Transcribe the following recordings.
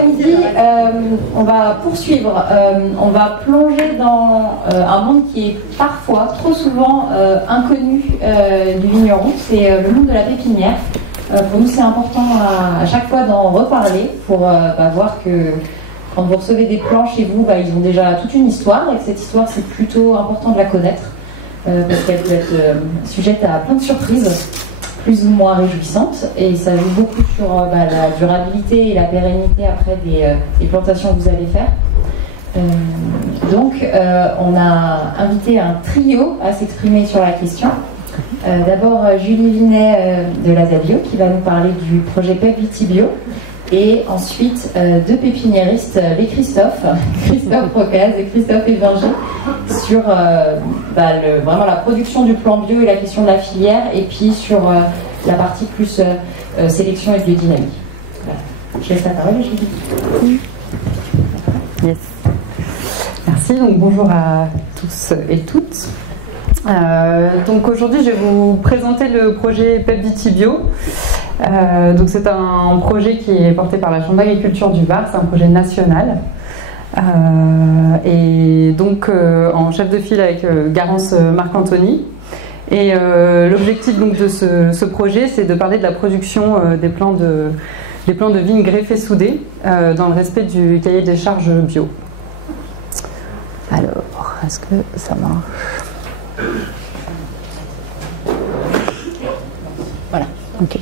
après-midi, on va poursuivre. On va plonger dans un monde qui est parfois, trop souvent, inconnu du vigneron. C'est le monde de la pépinière. Pour nous, c'est important à chaque fois d'en reparler pour voir que quand vous recevez des plants chez vous, ils ont déjà toute une histoire et que cette histoire, c'est plutôt important de la connaître parce qu'elle peut être sujette à plein de surprises plus ou moins réjouissantes et ça joue beaucoup sur la durabilité et la pérennité après des plantations que vous allez faire. Donc, on a invité un trio à s'exprimer sur la question. D'abord Julie Vinet de l'Azabio qui va nous parler du projet PEP Vitibio et ensuite deux pépiniéristes, les Christophe Rocaz et Christophe Everger sur vraiment la production du plan bio et la question de la filière et puis sur la partie plus sélection et biodynamique. Voilà. Je laisse la parole à Julie. Yes. Merci, donc bonjour à tous et toutes. Donc aujourd'hui je vais vous présenter le projet PEP Vitibio. Donc c'est un projet qui est porté par la Chambre d'agriculture du Var, c'est un projet national. Et donc en chef de file avec Garance Marc-Anthony. Et l'objectif donc de ce projet, c'est de parler de la production des plants de vignes greffés soudés dans le respect du cahier des charges bio. Alors, est-ce que ça marche? Voilà, ok,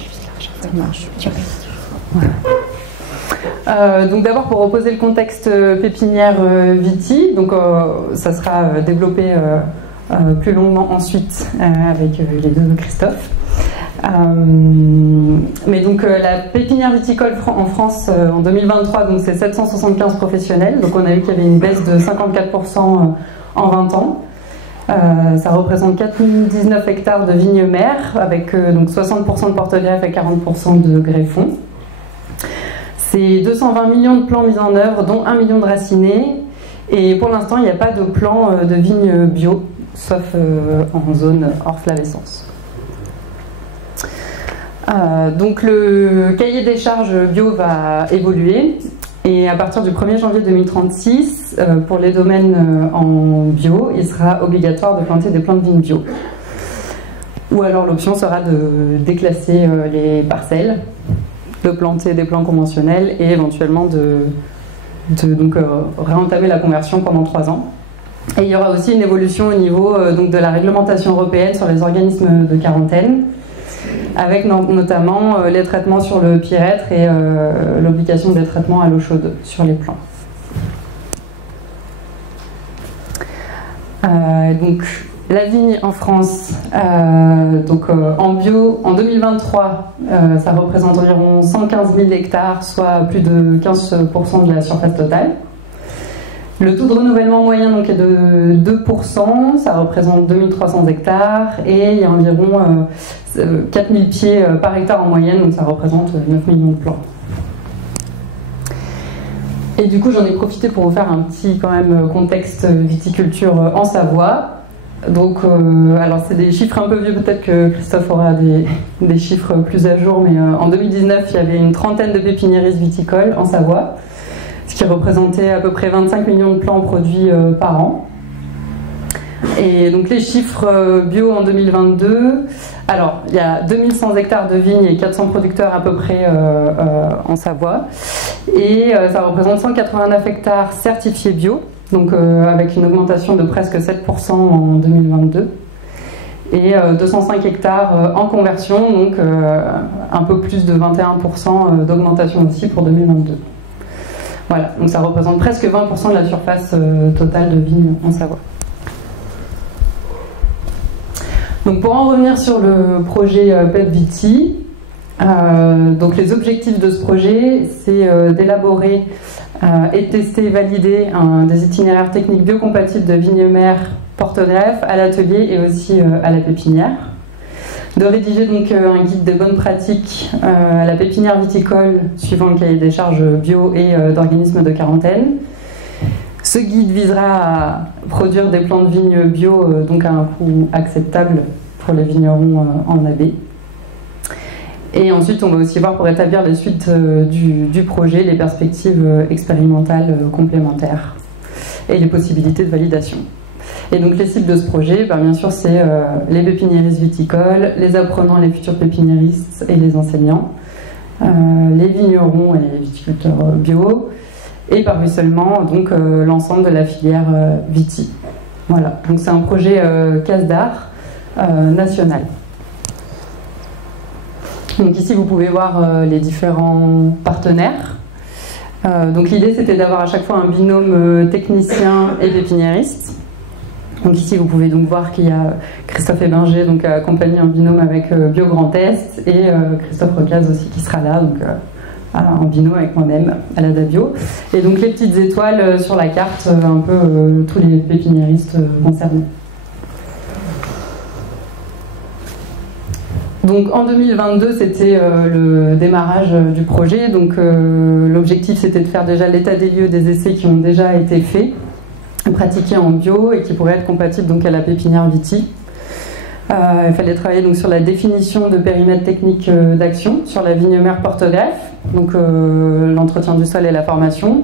ça marche. Voilà. Donc d'abord pour reposer le contexte pépinière Viti, donc ça sera développé plus longuement ensuite avec les deux Christophe. Mais donc la pépinière viticole en France en 2023, donc c'est 775 professionnels, donc on a vu qu'il y avait une baisse de 54% en 20 ans. Ça représente 4019 hectares de vignes mères avec donc 60% de porte-greffes et 40% de greffons. C'est 220 millions de plants mis en œuvre, dont 1 million de racinés. Et pour l'instant, il n'y a pas de plan de vignes bio, sauf en zone hors flavescence. Donc le cahier des charges bio va évoluer. Et à partir du 1er janvier 2036, pour les domaines en bio, il sera obligatoire de planter des plants de vignes bio. Ou alors l'option sera de déclasser les parcelles, de planter des plants conventionnels et éventuellement de réentamer la conversion pendant 3 ans. Et il y aura aussi une évolution au niveau donc de la réglementation européenne sur les organismes de quarantaine, avec notamment les traitements sur le pyrètre et l'obligation des traitements à l'eau chaude sur les plants. Donc la vigne en France, en bio, en 2023, ça représente environ 115 000 hectares, soit plus de 15% de la surface totale. Le taux de renouvellement moyen donc, est de 2%, ça représente 2300 hectares et il y a environ 4000 pieds par hectare en moyenne, donc ça représente 9 millions de plants. Et du coup, j'en ai profité pour vous faire un petit contexte viticulture en Savoie. Donc, alors c'est des chiffres un peu vieux, peut-être que Christophe aura des chiffres plus à jour, mais en 2019, il y avait une trentaine de pépiniéristes viticoles en Savoie, ce qui représentait à peu près 25 millions de plants produits par an. Et donc les chiffres bio en 2022, alors il y a 2100 hectares de vignes et 400 producteurs à peu près en Savoie, et ça représente 189 hectares certifiés bio, donc avec une augmentation de presque 7% en 2022, et 205 hectares en conversion, donc un peu plus de 21% d'augmentation aussi pour 2022. Voilà, donc ça représente presque 20% de la surface totale de vignes en Savoie. Donc pour en revenir sur le projet PEP Viti, donc les objectifs de ce projet, c'est d'élaborer et de tester et valider des itinéraires techniques biocompatibles de vignes mères porte-greffes à l'atelier et aussi à la pépinière. De rédiger donc un guide de bonnes pratiques à la pépinière viticole suivant le cahier des charges bio et d'organismes de quarantaine. Ce guide visera à produire des plants de vignes bio donc à un coût acceptable pour les vignerons en AB. Et ensuite, on va aussi voir pour établir la suite du projet, les perspectives expérimentales complémentaires et les possibilités de validation. Et donc les cibles de ce projet, bien sûr, c'est les pépiniéristes viticoles, les apprenants, les futurs pépiniéristes et les enseignants, les vignerons et les viticulteurs bio, et par ruissellement, donc l'ensemble de la filière viti. Voilà, donc c'est un projet Case d'art national. Donc ici, vous pouvez voir les différents partenaires. Donc l'idée, c'était d'avoir à chaque fois un binôme technicien et pépiniériste. Donc ici, vous pouvez donc voir qu'il y a Christophe Ebinger, donc accompagné en binôme avec Bio Grand Est, et Christophe Reclaz aussi qui sera là, donc en binôme avec moi-même à la DABio. Et donc les petites étoiles sur la carte, un peu tous les pépiniéristes concernés. Donc en 2022, c'était le démarrage du projet. Donc l'objectif, c'était de faire déjà l'état des lieux des essais qui ont déjà été faits, pratiqués en bio et qui pourraient être compatibles donc à la pépinière Viti. Il fallait travailler donc sur la définition de périmètre technique d'action, sur la vigne mère porte-greffe, donc l'entretien du sol et la formation,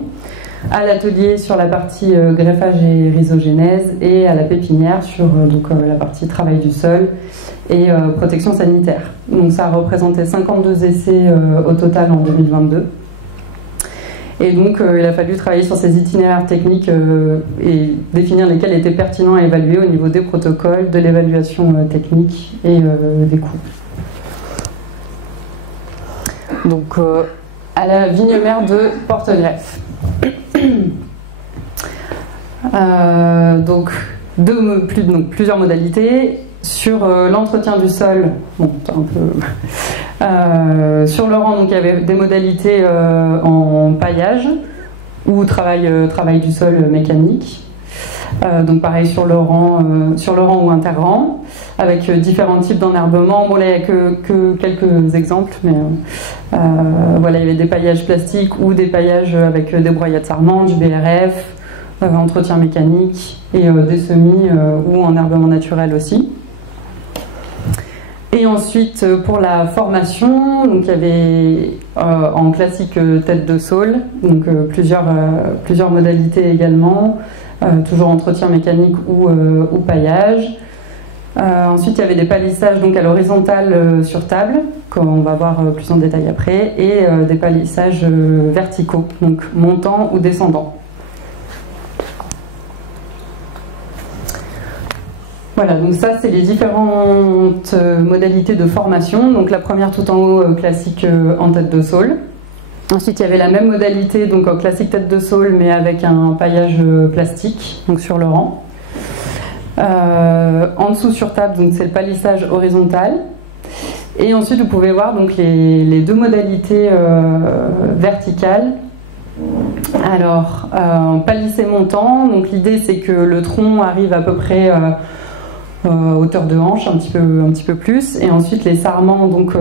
à l'atelier sur la partie greffage et rhizogénèse, et à la pépinière sur donc, la partie travail du sol et protection sanitaire. Donc ça a représenté 52 essais au total en 2022. Et donc il a fallu travailler sur ces itinéraires techniques et définir lesquels étaient pertinents à évaluer au niveau des protocoles, de l'évaluation technique et des coûts. Donc à la vigne mère de Porte-Greffe. Donc plusieurs modalités. Sur l'entretien du sol, bon, un peu, sur le rang, donc il y avait des modalités en paillage ou travail du sol mécanique. Donc pareil sur le rang ou interrang, avec différents types d'enherbement. Bon là il n'y a que quelques exemples, mais voilà, il y avait des paillages plastiques ou des paillages avec des broyades sarmentes, du BRF, entretien mécanique et des semis ou enherbement naturel aussi. Et ensuite, pour la formation, donc il y avait en classique tête de saule, donc plusieurs modalités également, toujours entretien mécanique ou paillage. Ensuite, il y avait des palissages donc à l'horizontale sur table, qu'on va voir plus en détail après, et des palissages verticaux, donc montants ou descendants. Voilà, donc ça c'est les différentes modalités de formation. Donc la première tout en haut, classique en tête de saule. Ensuite il y avait la même modalité, donc en classique tête de saule, mais avec un paillage plastique, donc sur le rang. En dessous sur table, donc c'est le palissage horizontal. Et ensuite vous pouvez voir donc les deux modalités verticales. Alors, palissé montant, donc l'idée c'est que le tronc arrive à peu près hauteur de hanche, un petit peu plus, et ensuite les sarments donc,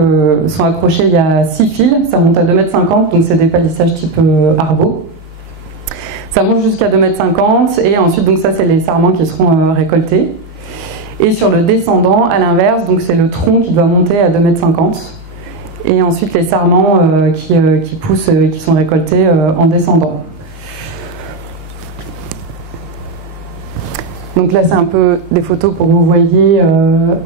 sont accrochés, il y a 6 fils, ça monte à 2,50 m, donc c'est des palissages type Arbo. Ça monte jusqu'à 2,50 m, et ensuite donc ça c'est les sarments qui seront récoltés. Et sur le descendant, à l'inverse, donc c'est le tronc qui doit monter à 2,50 m, et ensuite les sarments qui poussent et qui sont récoltés en descendant. Donc là, c'est un peu des photos pour que vous voyez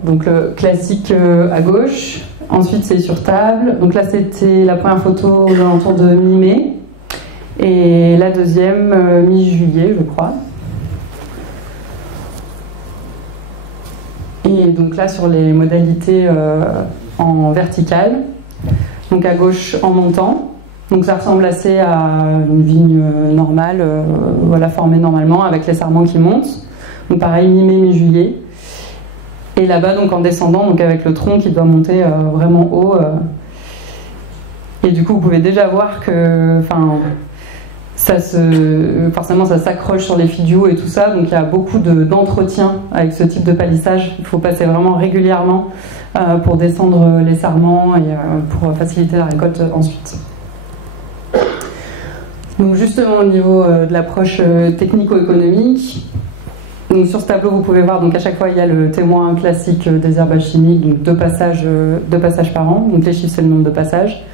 donc le classique à gauche. Ensuite, c'est sur table. Donc là, c'était la première photo aux alentours de mi-mai. Et la deuxième, mi-juillet, je crois. Et donc là, sur les modalités en verticale. Donc à gauche, en montant. Donc ça ressemble assez à une vigne normale, voilà, formée normalement, avec les sarments qui montent. Donc pareil, mi-mai, mi-juillet. Et là-bas, donc en descendant, donc avec le tronc qui doit monter vraiment haut. Et du coup, vous pouvez déjà voir que, forcément, ça s'accroche sur les fidioux et tout ça. Donc il y a beaucoup d'entretien avec ce type de palissage. Il faut passer vraiment régulièrement pour descendre les sarments et pour faciliter la récolte ensuite. Donc justement, au niveau de l'approche technico-économique, Donc sur ce tableau, vous pouvez voir, donc à chaque fois, il y a le témoin classique des herbages chimiques, donc 2 passages par an. Donc les chiffres, c'est le nombre de passages.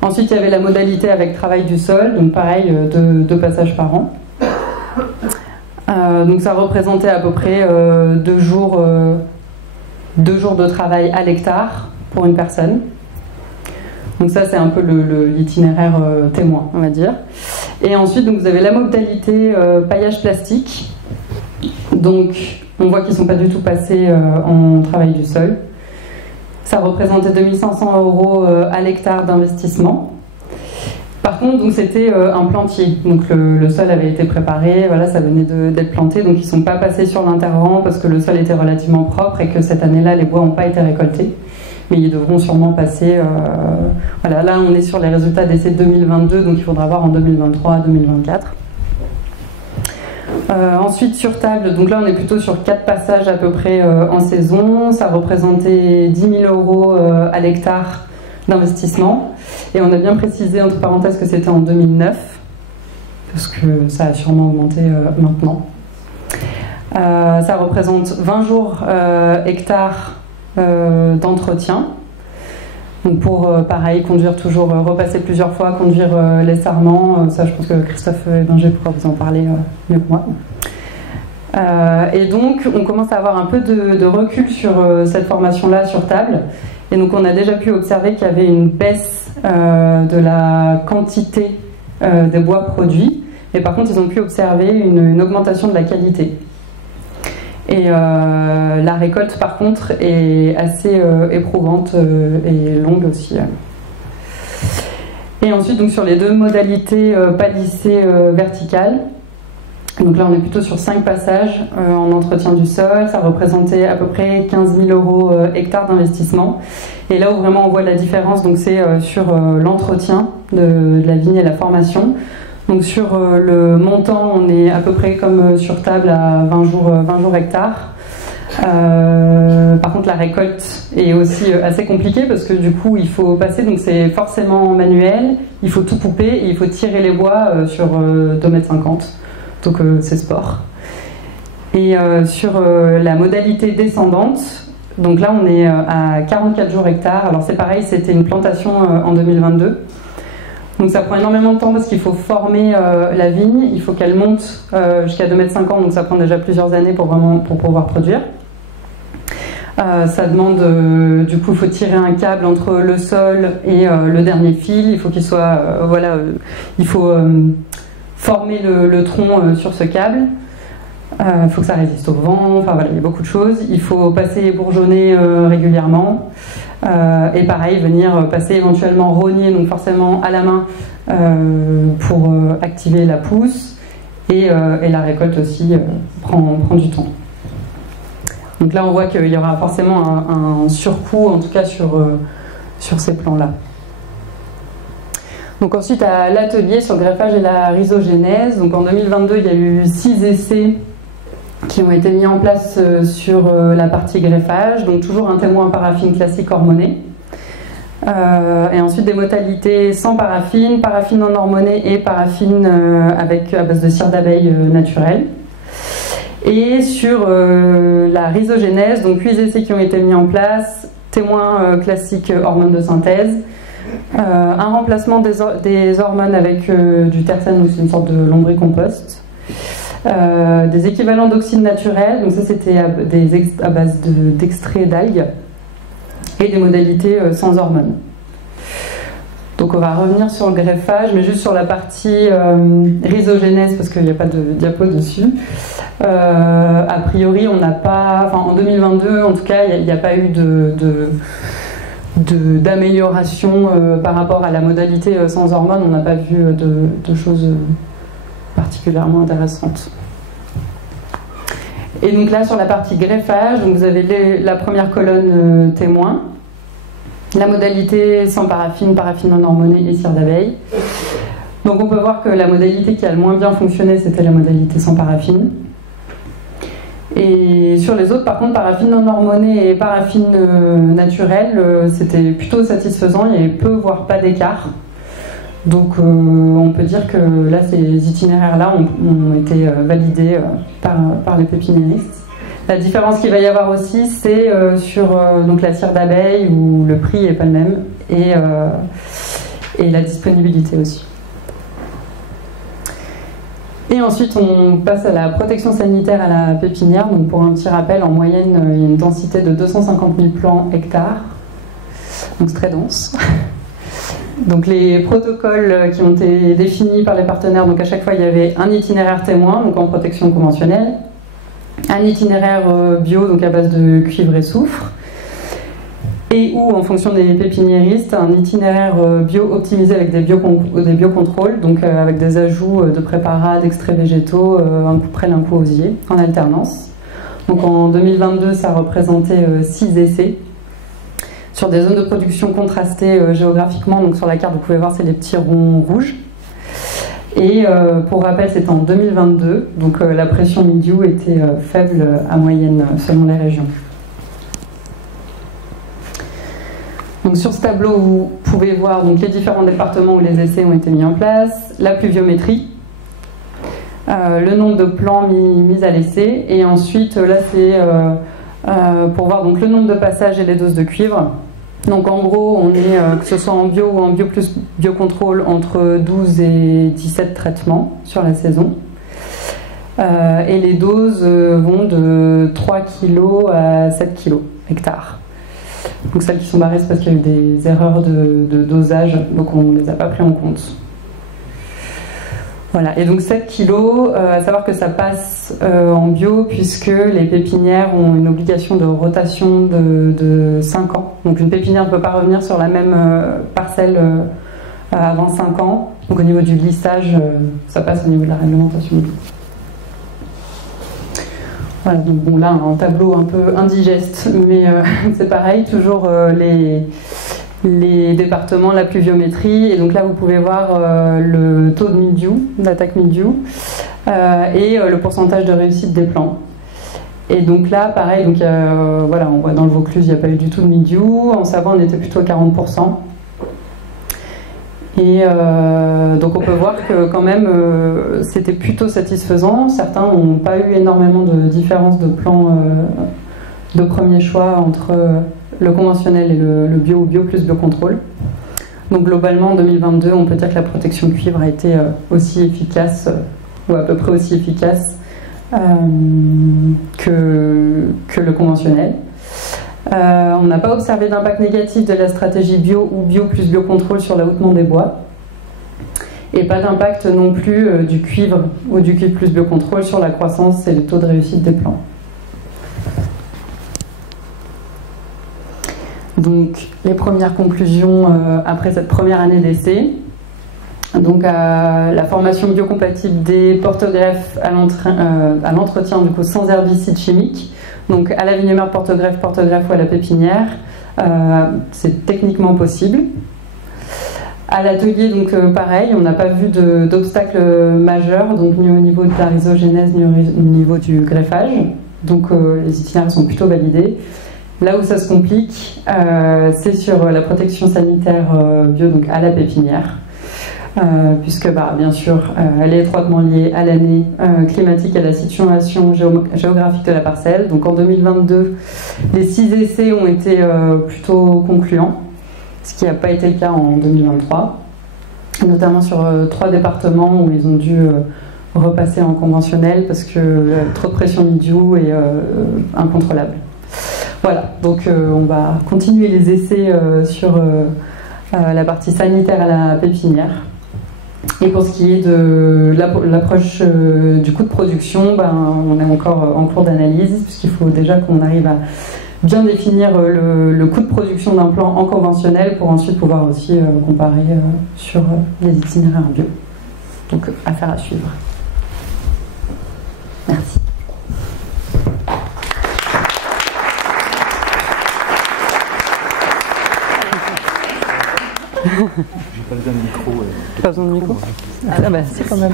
Ensuite, il y avait la modalité avec travail du sol, donc pareil, 2 passages par an. Donc ça représentait à peu près 2 jours de travail à l'hectare pour une personne. Donc ça, c'est un peu l'itinéraire témoin, on va dire. Et ensuite, donc, vous avez la modalité paillage plastique. Donc, on voit qu'ils ne sont pas du tout passés en travail du sol. Ça représentait 2500 € à l'hectare d'investissement. Par contre, c'était un plantier. Donc, le sol avait été préparé, voilà, ça venait d'être planté. Donc, ils ne sont pas passés sur l'interrant parce que le sol était relativement propre et que cette année-là, les bois n'ont pas été récoltés. Mais ils devront sûrement passer... voilà, là, on est sur les résultats d'essai 2022, donc il faudra voir en 2023-2024. Ensuite, sur table, donc là, on est plutôt sur 4 passages à peu près en saison. Ça représentait 10 000 € à l'hectare d'investissement. Et on a bien précisé, entre parenthèses, que c'était en 2009, parce que ça a sûrement augmenté maintenant. Ça représente 20 jours hectares d'entretien. Donc pour, pareil, conduire toujours, repasser plusieurs fois, conduire les sarments, ça je pense que Christophe Ebinger pourra vous en parler mieux que moi. Et donc on commence à avoir un peu de recul sur cette formation-là sur table. Et donc on a déjà pu observer qu'il y avait une baisse de la quantité des bois produits. Mais par contre ils ont pu observer une augmentation de la qualité. Et la récolte, par contre, est assez éprouvante et longue aussi. Et ensuite, donc, sur les 2 modalités palissées verticales, donc là, on est plutôt sur 5 passages en entretien du sol. Ça représentait à peu près 15 000 € hectares d'investissement. Et là où vraiment on voit la différence, donc c'est sur l'entretien de la vigne et la formation. Donc sur le montant, on est à peu près comme sur table à 20 jours hectares. Par contre, la récolte est aussi assez compliquée parce que du coup, il faut passer, donc c'est forcément manuel, il faut tout couper et il faut tirer les bois sur 2,50 m. Donc c'est sport. Et sur la modalité descendante, donc là, on est à 44 jours hectares. Alors c'est pareil, c'était une plantation en 2022. Donc ça prend énormément de temps parce qu'il faut former la vigne, il faut qu'elle monte jusqu'à 2,50 m, donc ça prend déjà plusieurs années pour pouvoir produire. Ça demande, du coup, il faut tirer un câble entre le sol et le dernier fil, il faut qu'il soit, il faut former le tronc sur ce câble. Il faut que ça résiste au vent, enfin voilà, il y a beaucoup de choses. Il faut passer bourgeonner régulièrement. Et pareil, venir passer éventuellement rogner, donc forcément à la main pour activer la pousse. Et la récolte aussi prend du temps. Donc là, on voit qu'il y aura forcément un surcoût, en tout cas sur ces plans-là. Donc ensuite, à l'atelier sur le greffage et la rhizogénèse. Donc en 2022, il y a eu 6 essais qui ont été mis en place sur la partie greffage, donc toujours un témoin paraffine classique hormoné. Et ensuite des modalités sans paraffine, paraffine non hormonée et paraffine à base de cire d'abeille naturelle. Et sur la rhizogénèse, donc 8 essais qui ont été mis en place, témoin classique hormones de synthèse, un remplacement des hormones avec du terpène, ou c'est une sorte de lombricompost. Des équivalents d'oxyde naturel, donc ça c'était à base d'extrait d'algues, et des modalités sans hormones. Donc on va revenir sur le greffage, mais juste sur la partie rhizogénèse, parce qu'il n'y a pas de diapo dessus. A priori, on n'a pas, enfin en 2022 en tout cas, il n'y a pas eu d'amélioration par rapport à la modalité sans hormones. On n'a pas vu de choses particulièrement intéressante. Et donc là sur la partie greffage, donc vous avez la première colonne témoin, la modalité sans paraffine, paraffine non hormonée et cire d'abeille. Donc on peut voir que la modalité qui a le moins bien fonctionné, c'était la modalité sans paraffine. Et sur les autres, par contre, paraffine non hormonée et paraffine naturelle, c'était plutôt satisfaisant, il y avait peu voire pas d'écart. Donc on peut dire que là, ces itinéraires-là ont été validés par les pépiniéristes. La différence qu'il va y avoir aussi, c'est sur donc la cire d'abeille où le prix n'est pas le même et la disponibilité aussi. Et ensuite, on passe à la protection sanitaire à la pépinière. Donc pour un petit rappel, en moyenne, il y a une densité de 250 000 plants hectares. Donc c'est très dense. Donc les protocoles qui ont été définis par les partenaires, donc à chaque fois il y avait un itinéraire témoin, donc en protection conventionnelle, un itinéraire bio, donc à base de cuivre et soufre, et ou en fonction des pépiniéristes, un itinéraire bio optimisé avec des biocontrôles, donc avec des ajouts de préparats, d'extraits végétaux, un coup prêle, un coup osier, en alternance. Donc en 2022, ça représentait 6 essais sur des zones de production contrastées géographiquement. Donc sur la carte, vous pouvez voir, c'est les petits ronds rouges. Et pour rappel, c'était en 2022, donc la pression mildiou était faible à moyenne selon les régions. Donc sur ce tableau, vous pouvez voir donc les différents départements où les essais ont été mis en place, la pluviométrie, le nombre de plants mis à l'essai, et ensuite là c'est pour voir donc le nombre de passages et les doses de cuivre. Donc en gros, on est, que ce soit en bio ou en bio plus biocontrôle, entre 12 et 17 traitements sur la saison. Et les doses vont de 3 kg à 7 kg hectare. Donc celles qui sont barrées, c'est parce qu'il y a eu des erreurs de dosage, donc on ne les a pas pris en compte. Voilà, et donc 7 kilos, à savoir que ça passe en bio puisque les pépinières ont une obligation de rotation de 5 ans. Donc une pépinière ne peut pas revenir sur la même parcelle avant 5 ans. Donc au niveau du glissage, ça passe au niveau de la réglementation bio. Voilà, donc bon là un tableau un peu indigeste, mais c'est pareil, toujours les départements, la pluviométrie, et donc là vous pouvez voir le taux de mildiou, d'attaque mildiou, et le pourcentage de réussite des plants. Et donc là pareil, donc, voilà, on voit dans le Vaucluse il n'y a pas eu du tout de mildiou, en Savoie on était plutôt à 40%. Et donc on peut voir que quand même c'était plutôt satisfaisant. Certains n'ont pas eu énormément de différence de plans de premier choix entre le conventionnel et le bio ou bio plus biocontrôle. Donc globalement en 2022 on peut dire que la protection cuivre a été aussi efficace ou à peu près aussi efficace que le conventionnel. On n'a pas observé d'impact négatif de la stratégie bio ou bio plus biocontrôle sur l'ahoutement des bois, et pas d'impact non plus du cuivre ou du cuivre plus biocontrôle sur la croissance et le taux de réussite des plants. Donc les premières conclusions après cette première année d'essai. Donc la formation biocompatible des porte-greffes à l'entretien du coup sans herbicides chimiques. Donc à la vignemère porte-greffe ou à la pépinière, c'est techniquement possible. À l'atelier, donc pareil, on n'a pas vu d'obstacles majeurs, donc ni au niveau de la rhizogénèse ni au niveau du greffage. Donc les itinéraires sont plutôt validés. Là où ça se complique, c'est sur la protection sanitaire bio, donc à la pépinière. Puisque bien sûr elle est étroitement liée à l'année climatique et à la situation géographique de la parcelle. Donc en 2022, les 6 essais ont été plutôt concluants, ce qui n'a pas été le cas en 2023, notamment sur 3 départements où ils ont dû repasser en conventionnel parce que trop de pression mildiou est incontrôlable. Voilà, donc on va continuer les essais sur la partie sanitaire à la pépinière. Et pour ce qui est de l'approche du coût de production, on est encore en cours d'analyse, puisqu'il faut déjà qu'on arrive à bien définir le coût de production d'un plan en conventionnel pour ensuite pouvoir aussi comparer sur les itinéraires en bio. Donc affaire à suivre. Merci. J'ai pas besoin de micro. Pas besoin de micro. C'est quand même.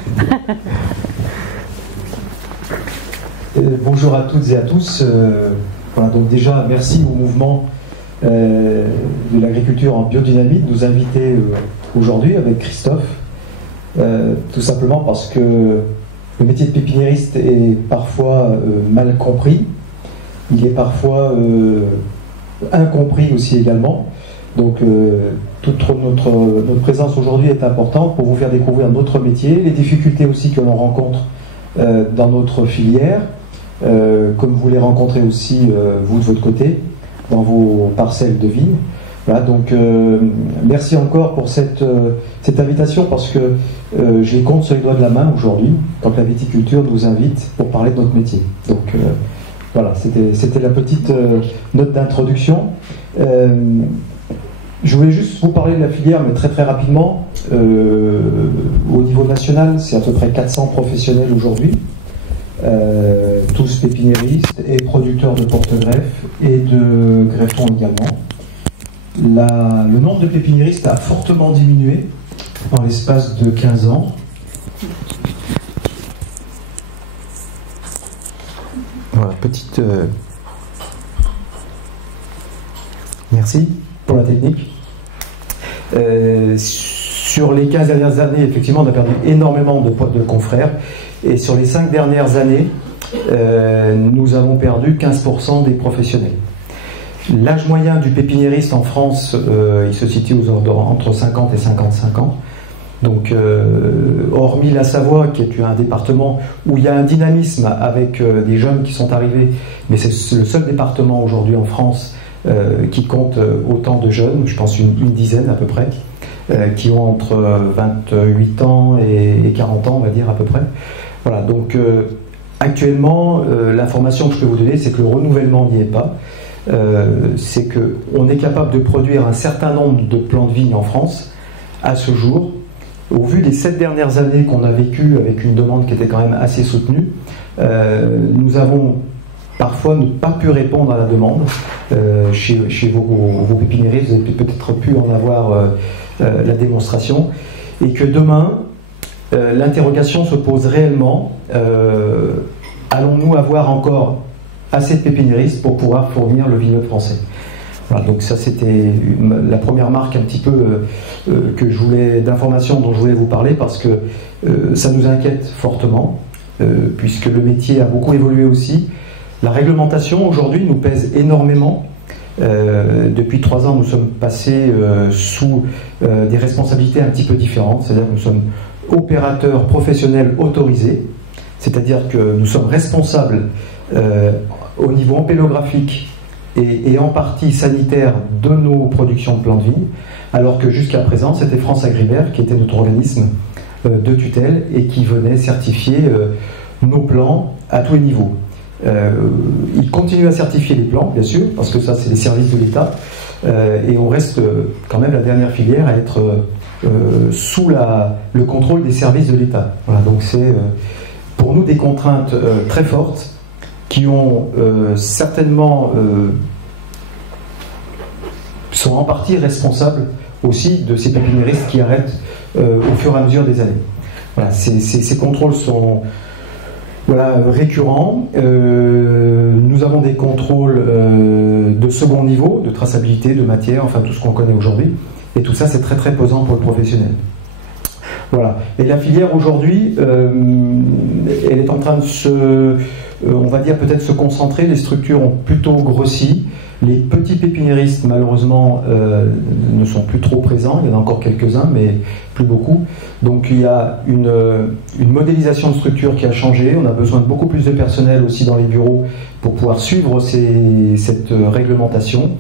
Bonjour à toutes et à tous. Voilà, donc déjà, merci au mouvement de l'agriculture en biodynamie, nous inviter aujourd'hui avec Christophe, tout simplement parce que le métier de pépiniériste est parfois mal compris, il est parfois incompris aussi également. Donc toute notre présence aujourd'hui est importante pour vous faire découvrir notre métier, les difficultés aussi que l'on rencontre dans notre filière, comme vous les rencontrez aussi vous de votre côté dans vos parcelles de vignes. Voilà, donc merci encore pour cette invitation, parce que je les compte sur les doigts de la main aujourd'hui quand la viticulture nous invite pour parler de notre métier. Donc voilà, c'était la petite note d'introduction. Je voulais juste vous parler de la filière, mais très très rapidement. Au niveau national, c'est à peu près 400 professionnels aujourd'hui, tous pépiniéristes et producteurs de porte-greffes et de greffons également. Le nombre de pépiniéristes a fortement diminué en l'espace de 15 ans. Voilà, petite... Merci pour la technique. Sur les 15 dernières années, effectivement, on a perdu énormément de confrères. Et sur les 5 dernières années, nous avons perdu 15% des professionnels. L'âge moyen du pépiniériste en France, il se situe entre 50 et 55 ans. Donc, hormis la Savoie, qui est un département où il y a un dynamisme avec des jeunes qui sont arrivés, mais c'est le seul département aujourd'hui en France qui compte autant de jeunes, je pense une dizaine à peu près, qui ont entre 28 ans et 40 ans, on va dire à peu près. Voilà, donc actuellement, l'information que je peux vous donner, c'est que le renouvellement n'y est pas. C'est qu'on est capable de produire un certain nombre de plants de vigne en France à ce jour. Au vu des 7 dernières années qu'on a vécues avec une demande qui était quand même assez soutenue, nous avons parfois pas pu répondre à la demande. Chez vos pépiniéristes, vous avez peut-être pu en avoir la démonstration. Et que demain, l'interrogation se pose réellement, allons-nous avoir encore assez de pépiniéristes pour pouvoir fournir le vignoble français? Voilà, donc ça c'était la première marque un petit peu d'information dont je voulais vous parler, parce que ça nous inquiète fortement, puisque le métier a beaucoup évolué aussi. La réglementation aujourd'hui nous pèse énormément. Depuis 3 ans, nous sommes passés sous des responsabilités un petit peu différentes, c'est-à-dire que nous sommes opérateurs professionnels autorisés, c'est-à-dire que nous sommes responsables au niveau empélographique et en partie sanitaire de nos productions de plants de vigne, alors que jusqu'à présent c'était France Agrivert qui était notre organisme de tutelle et qui venait certifier nos plants à tous les niveaux. Il continue à certifier les plants, bien sûr, parce que ça c'est les services de l'État, et on reste quand même la dernière filière à être sous le contrôle des services de l'État. Voilà, donc c'est pour nous des contraintes très fortes, qui ont certainement sont en partie responsables aussi de ces pépiniéristes qui arrêtent au fur et à mesure des années. Voilà, ces contrôles sont récurrents. Nous avons des contrôles de second niveau, de traçabilité, de matière, enfin tout ce qu'on connaît aujourd'hui. Et tout ça, c'est très très pesant pour le professionnel. Voilà. Et la filière aujourd'hui, elle est en train de on va dire peut-être se concentrer. Les structures ont plutôt grossi. Les petits pépiniéristes, malheureusement, ne sont plus trop présents. Il y en a encore quelques-uns, mais plus beaucoup. Donc il y a une modélisation de structure qui a changé. On a besoin de beaucoup plus de personnel aussi dans les bureaux pour pouvoir suivre cette réglementation.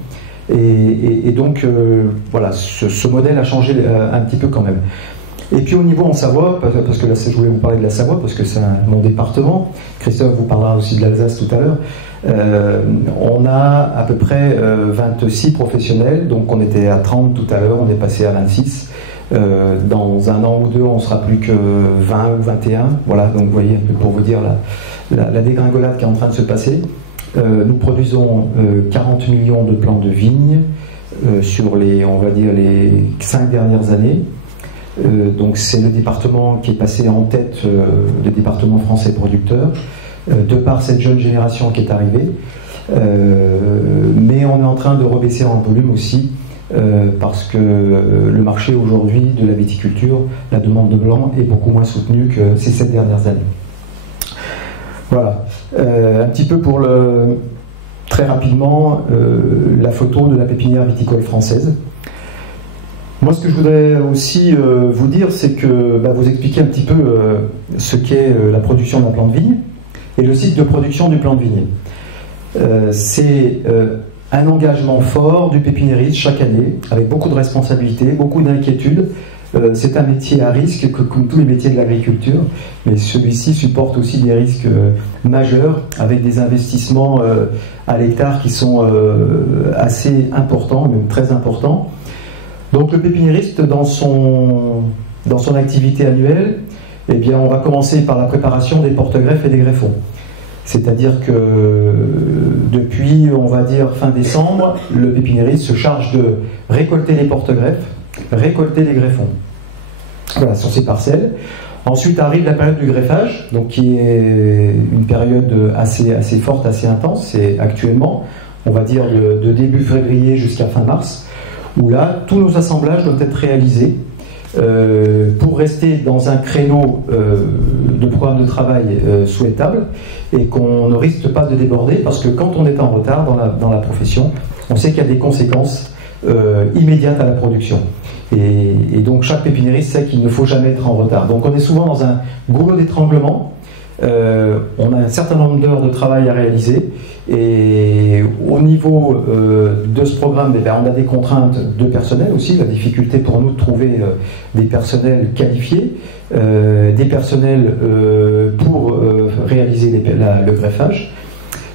Et donc, voilà, ce modèle a changé un petit peu quand même. Et puis au niveau en Savoie, parce que là je voulais vous parler de la Savoie, parce que c'est mon département, Christophe vous parlera aussi de l'Alsace tout à l'heure, on a à peu près 26 professionnels, donc on était à 30 tout à l'heure, on est passé à 26. Dans un an ou deux, on sera plus que 20 ou 21. Voilà, donc vous voyez, pour vous dire la dégringolade qui est en train de se passer. Nous produisons 40 millions de plants de vignes sur les 5 dernières années. Donc c'est le département qui est passé en tête des départements français producteurs, de par cette jeune génération qui est arrivée. Mais on est en train de rebaisser en volume aussi, parce que le marché aujourd'hui de la viticulture, la demande de blanc est beaucoup moins soutenue que ces 7 dernières années. Voilà, un petit peu pour très rapidement la photo de la pépinière viticole française. Moi, ce que je voudrais aussi vous dire, c'est que vous expliquer un petit peu ce qu'est la production d'un plant de vigne et le cycle de production du plant de vigne. C'est un engagement fort du pépiniériste chaque année, avec beaucoup de responsabilités, beaucoup d'inquiétudes. C'est un métier à risque, comme tous les métiers de l'agriculture, mais celui-ci supporte aussi des risques majeurs, avec des investissements à l'hectare qui sont assez importants, même très importants. Donc le pépiniériste, dans son activité annuelle, eh bien, on va commencer par la préparation des porte-greffes et des greffons. C'est-à-dire que depuis, on va dire, fin décembre, le pépiniériste se charge de récolter les porte-greffes, récolter les greffons. Voilà, sur ces parcelles. Ensuite arrive la période du greffage, donc qui est une période assez forte, assez intense. C'est actuellement, on va dire, de début février jusqu'à fin mars, où là, tous nos assemblages doivent être réalisés pour rester dans un créneau de programme de travail souhaitable et qu'on ne risque pas de déborder, parce que quand on est en retard dans la profession, on sait qu'il y a des conséquences immédiates à la production. Et donc chaque pépiniériste sait qu'il ne faut jamais être en retard. Donc on est souvent dans un goulot d'étranglement. On a un certain nombre d'heures de travail à réaliser, et au niveau de ce programme, on a des contraintes de personnel aussi, la difficulté pour nous de trouver des personnels qualifiés, des personnels pour réaliser le greffage.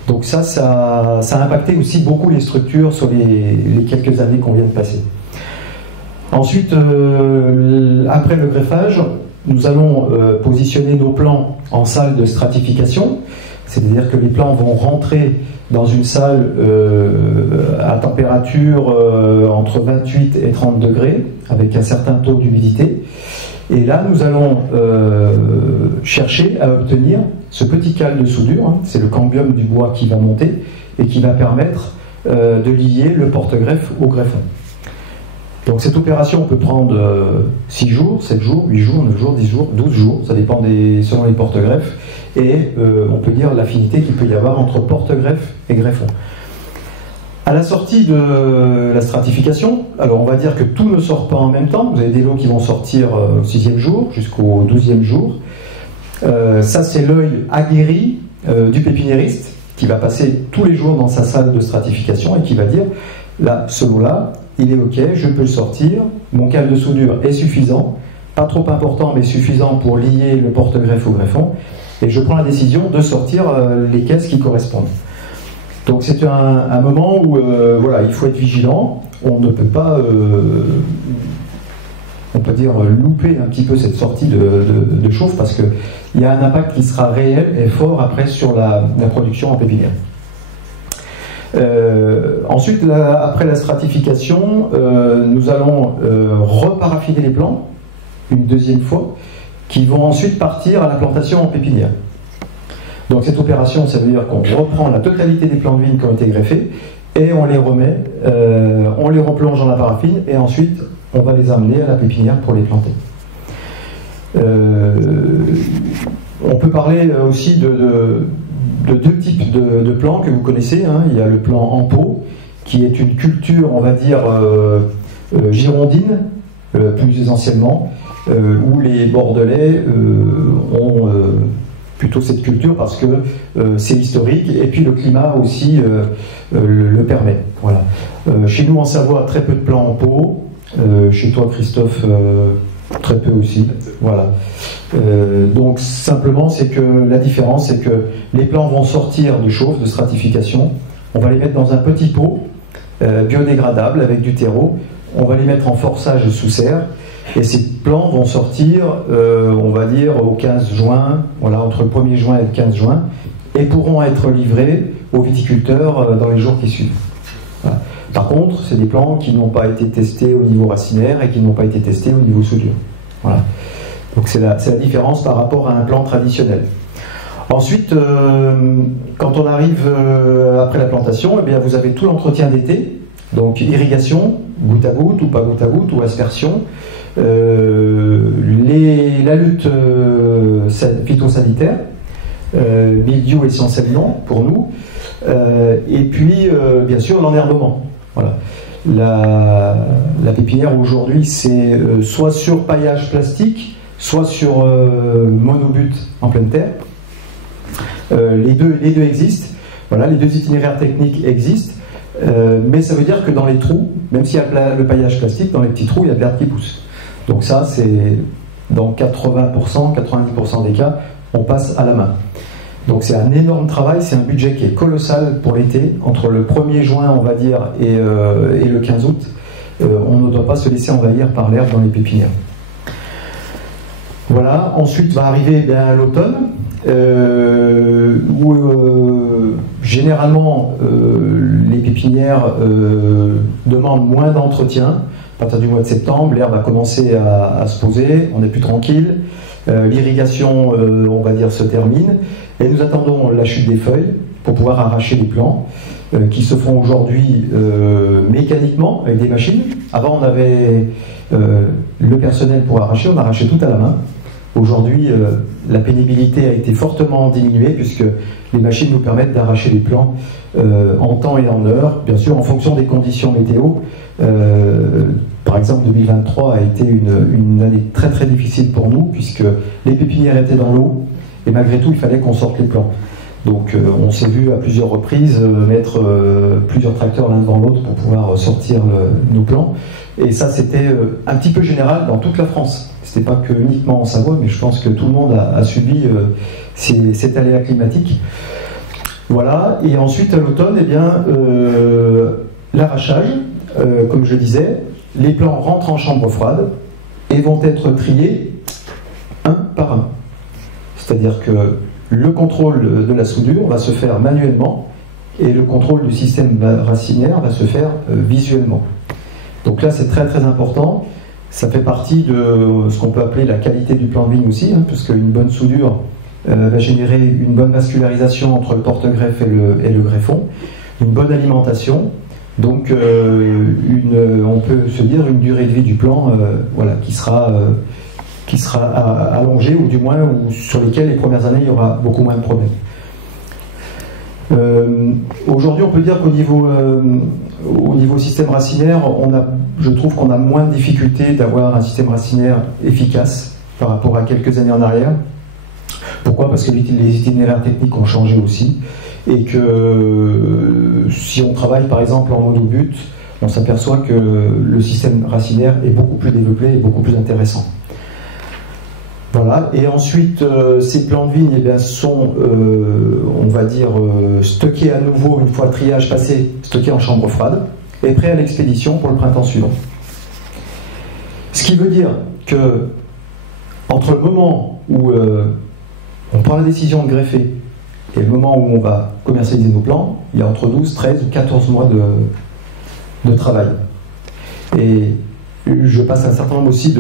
Donc ça a impacté aussi beaucoup les structures sur les quelques années qu'on vient de passer. Ensuite, après le greffage, nous allons positionner nos plants en salle de stratification, c'est-à-dire que les plants vont rentrer dans une salle à température entre 28 et 30 degrés, avec un certain taux d'humidité. Et là, nous allons chercher à obtenir ce petit cale de soudure, hein, c'est le cambium du bois qui va monter et qui va permettre de lier le porte-greffe au greffon. Donc cette opération peut prendre 6 jours, 7 jours, 8 jours, 9 jours, 10 jours, 12 jours, ça dépend selon les porte-greffes, et on peut dire l'affinité qu'il peut y avoir entre porte-greffe et greffon. À la sortie de la stratification, alors on va dire que tout ne sort pas en même temps, vous avez des lots qui vont sortir au 6e jour jusqu'au 12e jour. Ça c'est l'œil aguerri du pépiniériste qui va passer tous les jours dans sa salle de stratification et qui va dire, là, ce lot-là, il est ok, je peux le sortir, mon cale de soudure est suffisant, pas trop important mais suffisant pour lier le porte-greffe au greffon, et je prends la décision de sortir les caisses qui correspondent. Donc c'est un moment où voilà, il faut être vigilant, on ne peut pas, on peut dire, louper un petit peu cette sortie de chauffe, parce qu'il y a un impact qui sera réel et fort après sur la production en pépinière. Ensuite, après la stratification, nous allons reparaffiner les plants une deuxième fois, qui vont ensuite partir à la plantation en pépinière. Donc cette opération, ça veut dire qu'on reprend la totalité des plants de vigne qui ont été greffés et on les remet, on les replonge dans la paraffine et ensuite on va les amener à la pépinière pour les planter. On peut parler aussi de deux types de plants que vous connaissez, hein. Il y a le plant en pot, qui est une culture, on va dire, girondine, plus essentiellement, où les Bordelais ont plutôt cette culture parce que c'est historique, et puis le climat aussi le permet. Voilà. Chez nous en Savoie, très peu de plants en pot, chez toi Christophe, très peu aussi. Voilà. Donc simplement, c'est que la différence, c'est que les plants vont sortir de chauffe, de stratification, on va les mettre dans un petit pot biodégradable avec du terreau, on va les mettre en forçage sous serre, et ces plants vont sortir, on va dire, au 15 juin, voilà, entre le 1er juin et le 15 juin, et pourront être livrés aux viticulteurs dans les jours qui suivent. Voilà. Par contre, c'est des plants qui n'ont pas été testés au niveau racinaire et qui n'ont pas été testés au niveau soudure. Voilà. Donc c'est la différence par rapport à un plant traditionnel. Ensuite, quand on arrive après la plantation, eh bien, vous avez tout l'entretien d'été, donc irrigation, goutte à goutte ou pas goutte à goutte ou aspersion, la lutte phytosanitaire, mildiou essentiellement pour nous, et puis bien sûr l'enherbement. Voilà. La pépinière aujourd'hui, c'est soit sur paillage plastique, soit sur monobute en pleine terre. Les deux existent. Voilà, les deux itinéraires techniques existent. Mais ça veut dire que dans les trous, même s'il y a le paillage plastique, dans les petits trous, il y a de l'herbe qui pousse. Donc ça, c'est dans 80%, 90% des cas, on passe à la main. Donc c'est un énorme travail, c'est un budget qui est colossal pour l'été. Entre le 1er juin, on va dire, et le 15 août, on ne doit pas se laisser envahir par l'herbe dans les pépinières. Voilà, ensuite va arriver l'automne, où généralement les pépinières demandent moins d'entretien. À partir du mois de septembre, l'herbe va commencer à se poser, on est plus tranquille, l'irrigation, on va dire, se termine, et nous attendons la chute des feuilles pour pouvoir arracher les plants, qui se font aujourd'hui mécaniquement avec des machines. Avant, on avait le personnel pour arracher, on arrachait tout à la main. Aujourd'hui, la pénibilité a été fortement diminuée puisque les machines nous permettent d'arracher les plants en temps et en heure, bien sûr en fonction des conditions météo. Par exemple, 2023 a été une année très très difficile pour nous puisque les pépinières étaient dans l'eau et malgré tout il fallait qu'on sorte les plants. Donc on s'est vu à plusieurs reprises mettre plusieurs tracteurs l'un devant l'autre pour pouvoir sortir nos plants. Et ça c'était un petit peu général dans toute la France. C'était pas que uniquement en Savoie, mais je pense que tout le monde a subi cet aléa climatique. Voilà, et ensuite à l'automne, eh bien, l'arrachage, comme je disais, les plants rentrent en chambre froide et vont être triés un par un. C'est-à-dire que le contrôle de la soudure va se faire manuellement et le contrôle du système racinaire va se faire visuellement. Donc là, c'est très très important. Ça fait partie de ce qu'on peut appeler la qualité du plan de vigne aussi, parce qu'une bonne soudure va générer une bonne vascularisation entre le porte-greffe et le greffon, une bonne alimentation, donc on peut se dire une durée de vie du plan voilà, qui sera allongée, ou du moins sur lesquelles les premières années il y aura beaucoup moins de problèmes. Aujourd'hui, on peut dire qu'au niveau système racinaire, je trouve qu'on a moins de difficultés d'avoir un système racinaire efficace par rapport à quelques années en arrière. Pourquoi ? Parce que les itinéraires techniques ont changé aussi, et que si on travaille par exemple en monobute, on s'aperçoit que le système racinaire est beaucoup plus développé et beaucoup plus intéressant. Voilà. Et ensuite, ces plants de vigne sont, on va dire, stockés à nouveau, une fois le triage passé, stockés en chambre froide, et prêts à l'expédition pour le printemps suivant. Ce qui veut dire que, entre le moment où on prend la décision de greffer et le moment où on va commercialiser nos plants, il y a entre 12, 13 ou 14 mois de travail. Et je passe un certain nombre aussi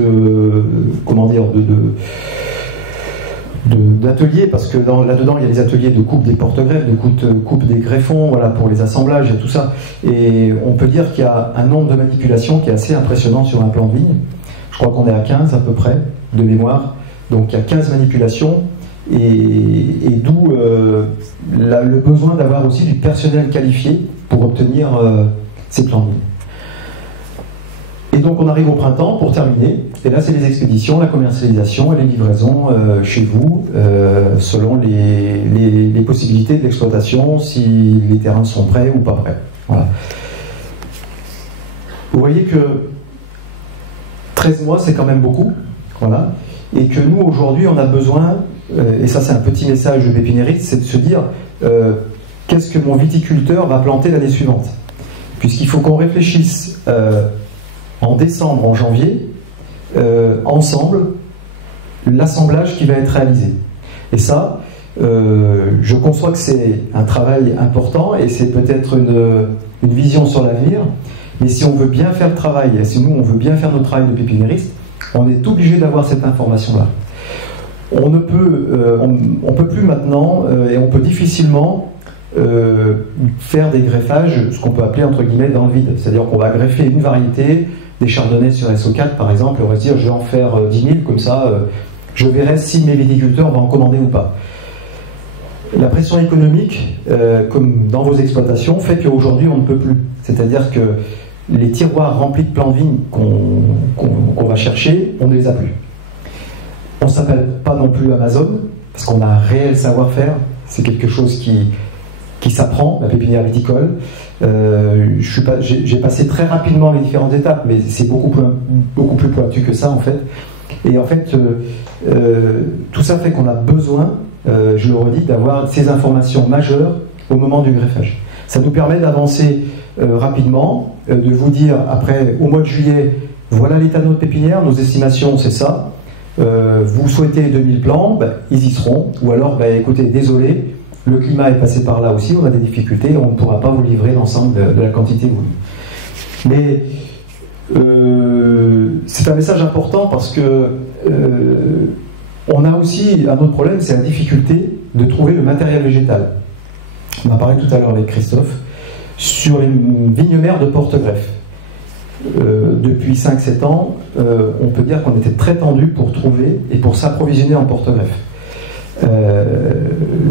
d'ateliers, parce que là-dedans il y a des ateliers de coupe des porte-greffes, de coupe des greffons, voilà, pour les assemblages et tout ça. Et on peut dire qu'il y a un nombre de manipulations qui est assez impressionnant sur un plan de vigne. Je crois qu'on est à 15 à peu près, de mémoire. Donc il y a 15 manipulations, et d'où le besoin d'avoir aussi du personnel qualifié pour obtenir ces plans de vigne. Et donc on arrive au printemps pour terminer, et là c'est les expéditions, la commercialisation et les livraisons chez vous, selon les possibilités de l'exploitation, si les terrains sont prêts ou pas prêts. Voilà. Vous voyez que 13 mois c'est quand même beaucoup, voilà, et que nous aujourd'hui on a besoin, et ça c'est un petit message de pépiniériste, c'est de se dire qu'est-ce que mon viticulteur va planter l'année suivante, puisqu'il faut qu'on réfléchisse en décembre, en janvier, ensemble, l'assemblage qui va être réalisé. Et ça, je conçois que c'est un travail important et c'est peut-être une vision sur l'avenir, mais si on veut bien faire le travail, et si nous on veut bien faire notre travail de pépiniériste, on est obligé d'avoir cette information-là. on ne peut, on peut plus maintenant, et on peut difficilement faire des greffages, ce qu'on peut appeler entre guillemets dans le vide. C'est-à-dire qu'on va greffer une variété, des chardonnays sur SO4 par exemple, et on va se dire je vais en faire 10 000, comme ça je verrai si mes viticulteurs vont en commander ou pas. La pression économique, comme dans vos exploitations, fait qu'aujourd'hui on ne peut plus. C'est-à-dire que les tiroirs remplis de plants de vigne qu'on va chercher, on ne les a plus. On ne s'appelle pas non plus Amazon, parce qu'on a un réel savoir-faire. C'est quelque chose qui s'apprend, la pépinière viticole. J'ai passé très rapidement les différentes étapes, mais c'est beaucoup plus pointu que ça en fait. Et en fait, tout ça fait qu'on a besoin, je le redis, d'avoir ces informations majeures au moment du greffage. Ça nous permet d'avancer rapidement, de vous dire après, au mois de juillet, voilà l'état de notre pépinière, nos estimations c'est ça. Vous souhaitez 2000 plants, ben, ils y seront. Ou alors, ben, écoutez, désolé, le climat est passé par là aussi, on a des difficultés, on ne pourra pas vous livrer l'ensemble de la quantité voulue. Mais c'est un message important parce que on a aussi un autre problème, c'est la difficulté de trouver le matériel végétal. On a parlé tout à l'heure avec Christophe sur les vignes mères de porte-greffe. Depuis 5-7 ans, on peut dire qu'on était très tendu pour trouver et pour s'approvisionner en porte-greffe.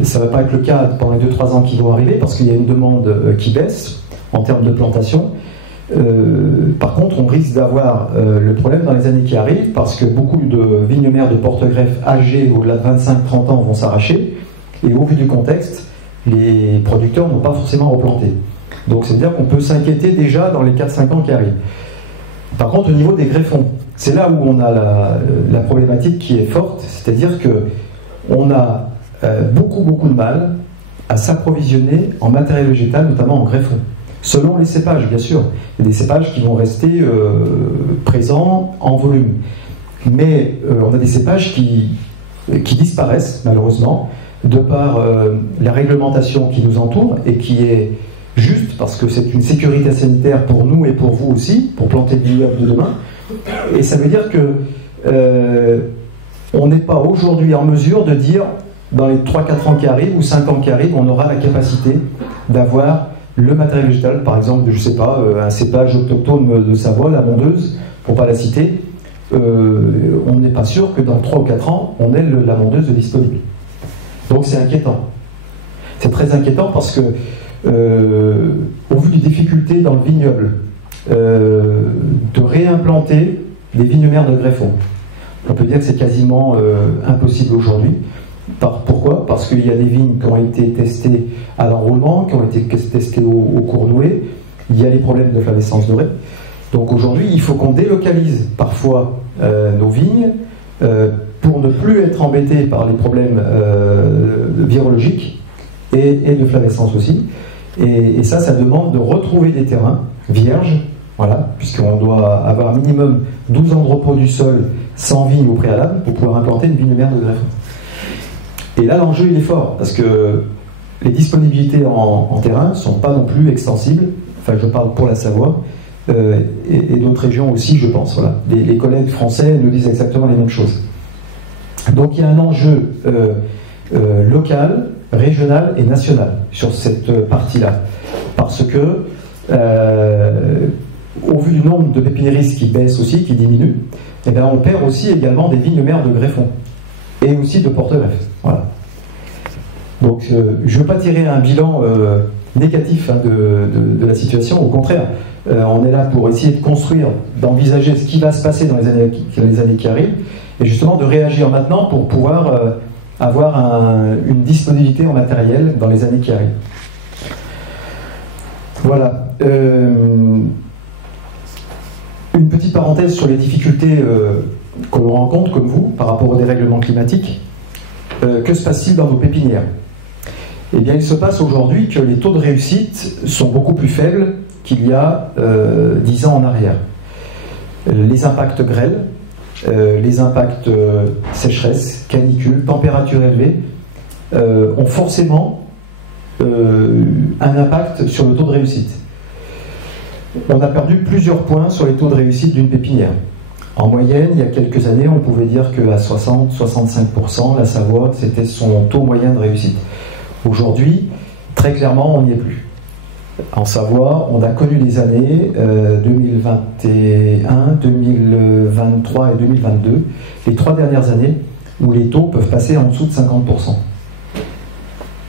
Ça ne va pas être le cas pendant les 2-3 ans qui vont arriver parce qu'il y a une demande qui baisse en termes de plantation. Par contre, on risque d'avoir le problème dans les années qui arrivent parce que beaucoup de vignes mères de porte-greffe âgées au-delà de 25-30 ans vont s'arracher et au vu du contexte, les producteurs n'ont pas forcément replanté. Donc c'est-à-dire qu'on peut s'inquiéter déjà dans les 4-5 ans qui arrivent. Par contre, au niveau des greffons, c'est là où on a la problématique qui est forte, c'est-à-dire qu'on a beaucoup de mal à s'approvisionner en matériel végétal, notamment en greffons. Selon les cépages, bien sûr. Il y a des cépages qui vont rester présents en volume. Mais on a des cépages qui disparaissent, malheureusement, de par la réglementation qui nous entoure et qui est juste parce que c'est une sécurité sanitaire pour nous et pour vous aussi, pour planter le vignoble de demain. Et ça veut dire que on n'est pas aujourd'hui en mesure de dire, dans les 3-4 ans qui arrivent ou 5 ans qui arrivent, on aura la capacité d'avoir le matériel végétal, par exemple, je ne sais pas, un cépage autochtone de Savoie, la mondeuse, pour ne pas la citer, on n'est pas sûr que dans 3 ou 4 ans, on ait la mondeuse disponible. Donc c'est inquiétant. C'est très inquiétant parce que, au vu des difficultés dans le vignoble, de réimplanter des vignes mères de greffons, on peut dire que c'est quasiment impossible aujourd'hui. Pourquoi ? Parce qu'il y a des vignes qui ont été testées à l'enroulement, qui ont été testées au cournouet, il y a les problèmes de flavescence dorée. Donc aujourd'hui, il faut qu'on délocalise parfois nos vignes pour ne plus être embêtés par les problèmes virologiques et de flavescence aussi. Et ça demande de retrouver des terrains vierges, voilà, puisqu'on doit avoir minimum 12 ans de repos du sol sans vigne au préalable pour pouvoir implanter une vigne mère de greffon. Et là, l'enjeu, il est fort, parce que les disponibilités en terrain ne sont pas non plus extensibles. Enfin, je parle pour la Savoie, et d'autres régions aussi, je pense. Voilà. Les collègues français nous disent exactement les mêmes choses. Donc, il y a un enjeu local, régional et national sur cette partie-là. Parce que, au vu du nombre de pépiniéristes qui baisse aussi, qui diminue, eh bien, on perd aussi également des vignes mères de greffons. Et aussi de porte-greffe. Voilà. Donc, je ne veux pas tirer un bilan négatif de la situation. Au contraire, on est là pour essayer de construire, d'envisager ce qui va se passer dans les années qui arrivent, et justement de réagir maintenant pour pouvoir avoir une disponibilité en matériel dans les années qui arrivent. Voilà. Une petite parenthèse sur les difficultés que l'on rencontre, comme vous, par rapport au dérèglement climatique. Que se passe-t-il dans nos pépinières ? Eh bien, il se passe aujourd'hui que les taux de réussite sont beaucoup plus faibles qu'il y a 10 ans en arrière. Les impacts grêles, les impacts sécheresse, canicule, température élevée ont forcément un impact sur le taux de réussite. On a perdu plusieurs points sur les taux de réussite d'une pépinière. En moyenne, il y a quelques années, on pouvait dire qu'à 60-65%, la Savoie, c'était son taux moyen de réussite. Aujourd'hui, très clairement, on n'y est plus. En Savoie, on a connu des années 2021, 2023 et 2022, les 3 dernières années, où les taux peuvent passer en dessous de 50%.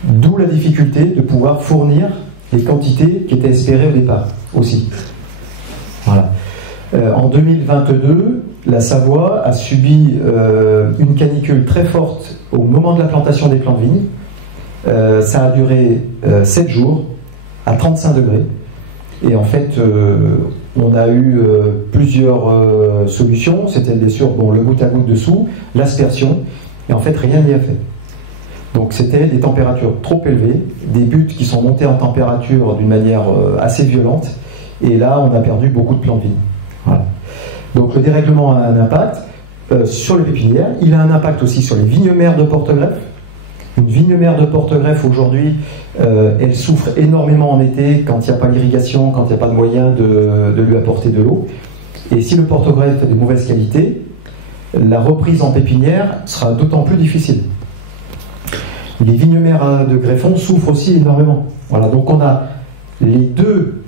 D'où la difficulté de pouvoir fournir les quantités qui étaient espérées au départ, aussi. Voilà. En 2022, la Savoie a subi une canicule très forte au moment de la plantation des plants de vigne. Ça a duré 7 jours à 35 degrés. Et en fait, on a eu plusieurs solutions. C'était bien sûr le goutte à goutte dessous, l'aspersion, et en fait, rien n'y a fait. Donc c'était des températures trop élevées, des buttes qui sont montées en température d'une manière assez violente, et là, on a perdu beaucoup de plants de vigne. Voilà. Donc le dérèglement a un impact sur les pépinières. Il a un impact aussi sur les vignes mères de porte-greffe. Une vigne mère de porte-greffe aujourd'hui, elle souffre énormément en été quand il n'y a pas l'irrigation, quand il n'y a pas de moyen de lui apporter de l'eau. Et si le porte-greffe est de mauvaise qualité, la reprise en pépinière sera d'autant plus difficile. Les vignes mères de greffons souffrent aussi énormément. Voilà, donc on a les deux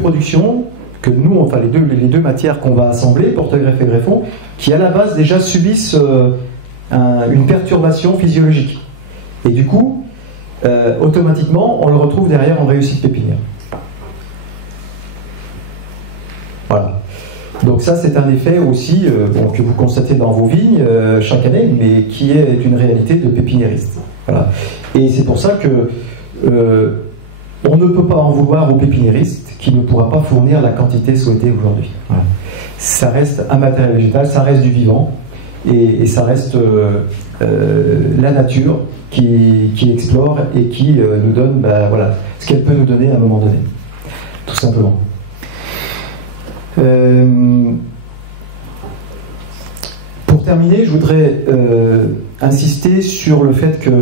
productions que nous, enfin les deux matières qu'on va assembler, porte-greffe et greffon, qui à la base déjà subissent une perturbation physiologique. Et du coup, automatiquement, on le retrouve derrière en réussite pépinière. Voilà. Donc ça, c'est un effet aussi que vous constatez dans vos vignes chaque année, mais qui est une réalité de pépiniériste. Voilà. Et c'est pour ça que on ne peut pas en vouloir au pépiniériste qui ne pourra pas fournir la quantité souhaitée aujourd'hui. Voilà. Ça reste un matériel végétal, ça reste du vivant, et ça reste la nature qui explore et qui nous donne voilà, ce qu'elle peut nous donner à un moment donné, tout simplement. Pour terminer, je voudrais insister sur le fait que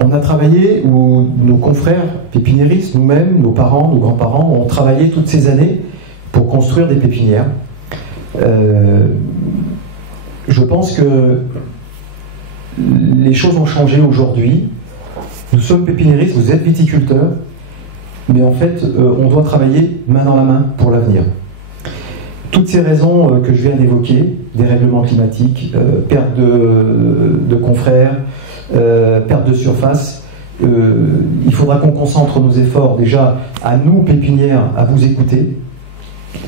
on a travaillé, ou nos confrères pépiniéristes, nous-mêmes, nos parents, nos grands-parents, ont travaillé toutes ces années pour construire des pépinières. Je pense que les choses ont changé aujourd'hui. Nous sommes pépiniéristes, vous êtes viticulteurs, mais en fait, on doit travailler main dans la main pour l'avenir. Toutes ces raisons que je viens d'évoquer, dérèglement climatique, perte de confrères, perte de surface, il faudra qu'on concentre nos efforts déjà à nous, pépinières, à vous écouter,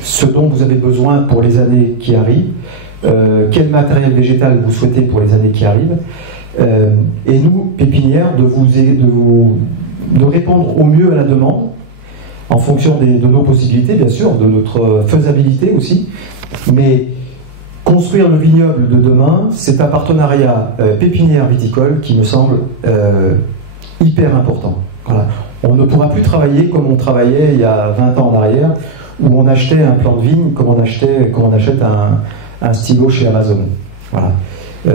ce dont vous avez besoin pour les années qui arrivent, quel matériel végétal vous souhaitez pour les années qui arrivent, et nous, pépinières, de répondre au mieux à la demande, en fonction de nos possibilités, bien sûr, de notre faisabilité aussi, mais construire le vignoble de demain, c'est un partenariat pépinière viticole qui me semble hyper important. Voilà. On ne pourra plus travailler comme on travaillait il y a 20 ans en arrière, où on achetait un plant de vigne comme on achète un stylo chez Amazon. Voilà.